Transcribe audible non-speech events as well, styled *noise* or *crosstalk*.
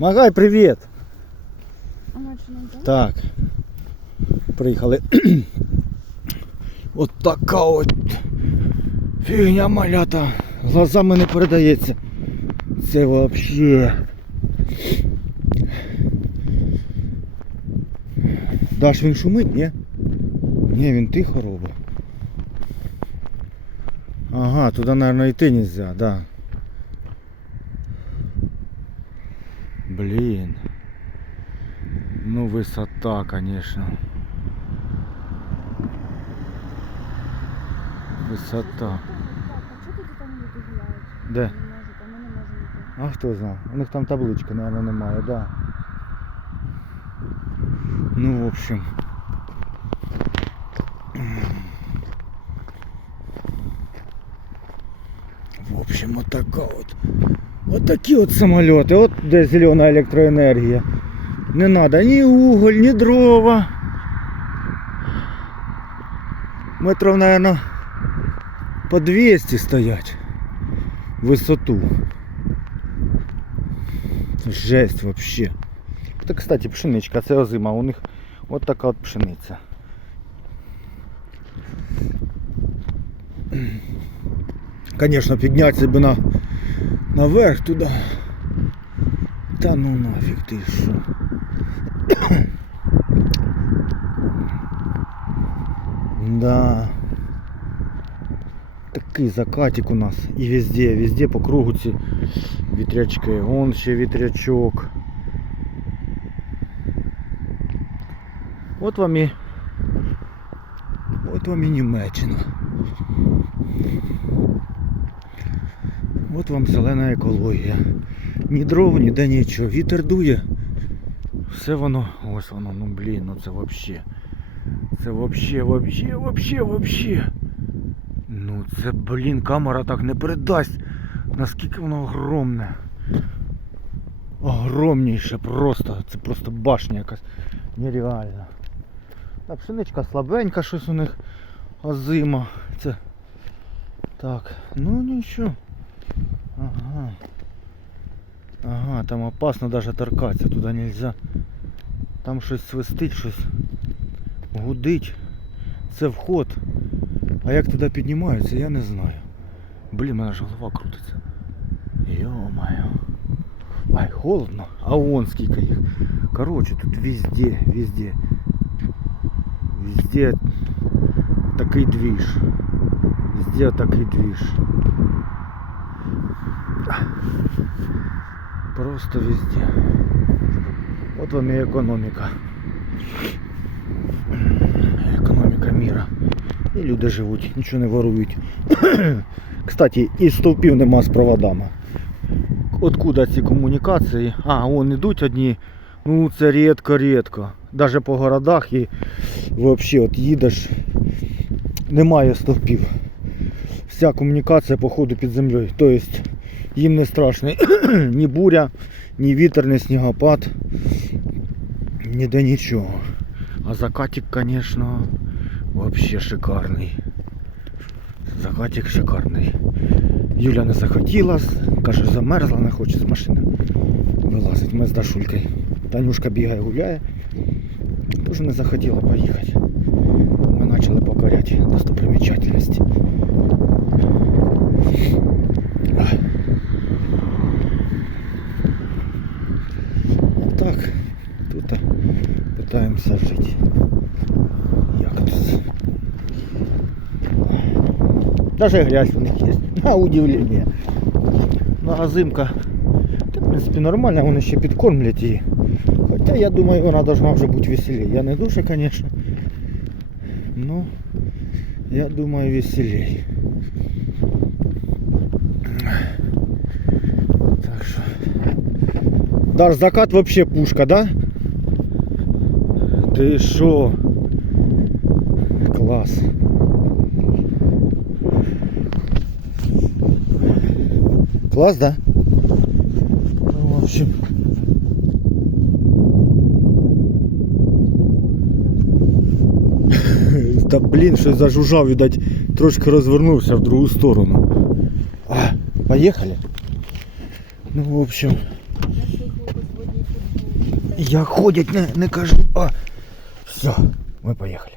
Магай, привіт! Так. Приїхали. от така от фігня малята. Глазами не передається. Це вообще. Даш він шумить, ні? Ні, він тихо робить. Ага, туди, мабуть, йти нельзя, да. Блін. Ну, высота, конечно. Висота. А чого тут там люди гуляють? Де? Не можуть, а ми не можемо йти. А хто знає? У них там таблички, наверное, немає, да. Ну, в общем. В общем, вот така от. Вот такі от самоліти. От де зелена електроенергія. Не надо ні уголь, ні дрова. Метров, наверное, по 200 стоять. в Висоту. Жесть вообще. Це, кстати, пшеничка, це озима. У них от така от пшениця. Конечно, піднятися би на наверх туди. Та ну нафіг ти що. Да. Такий закатик у нас. І везде, везде по кругу ці вітрячки. Вон ще вітрячок. От вам і. От вам і Німеччина. От вам зелена екологія. Ні дров, ніде нічого. Вітер дує. Все воно, ось воно, ну блін, ну це вообще. Це вообще, вообще, вообще, вообще. Ну це, блін, камера так не передасть. Наскільки воно огромне. Огромніше просто. Це просто башня якась. Нереальна. Та пшеничка слабенька, щось у них озима. Це. Так, ну нічого. Ага. Ага, там опасно даже торкатися, туди нельзя. Там щось свистить, щось гудить. Це вход. А як туди піднімаються, я не знаю. Блін, мене ж голова крутиться. Йо-моє. Ай, холодно. А вон скільки їх. Короче, тут везде, везде. Везде такий двіж. Везде такий двіж. Просто везде. От вам і економіка. Економіка міра. І люди живуть, нічого не ворують. *coughs* Кстати, і стовпів нема з проводами. Откуда ці комунікації? А, вон ідуть одні. Ну це рідко-рідко. Даже по городах і взагалі от їдеш, немає стовпів. Вся комунікація походу під землею. Тобто їм не страшно *clears throat* ні буря, ні вітер, ні снігопад, ніде нічого. А закатик, звісно, вообще шикарний. Закатик шикарний. Юля не захотіла, каже, замерзла, не хоче з машини вилазить. Ми з Дашулькою. Танюшка бігає, гуляє. Тож не захотіла поїхати. Ми почали покоряти достопримечательності. питаємося жити. Як тут? Даже грязь у них є. *laughs* На удивление. Ну а зимка, та, в принципі, нормально, вони ще підкормлять її. Хоча я думаю, вона должна вже бути веселее. Я не дуже, конечно. Ну, я думаю, веселей. Так що. Даш закат вообще пушка, да? Ти шо? Клас. Класс, да? Ну, в общем. *laughs* Та блін, щось зажужжав, видать, трошки розвернувся в другу сторону. А, поїхали? Ну, в общем. Я що хлопець в одній Як ходять, не, не кажу. А. Все, ми поїхали.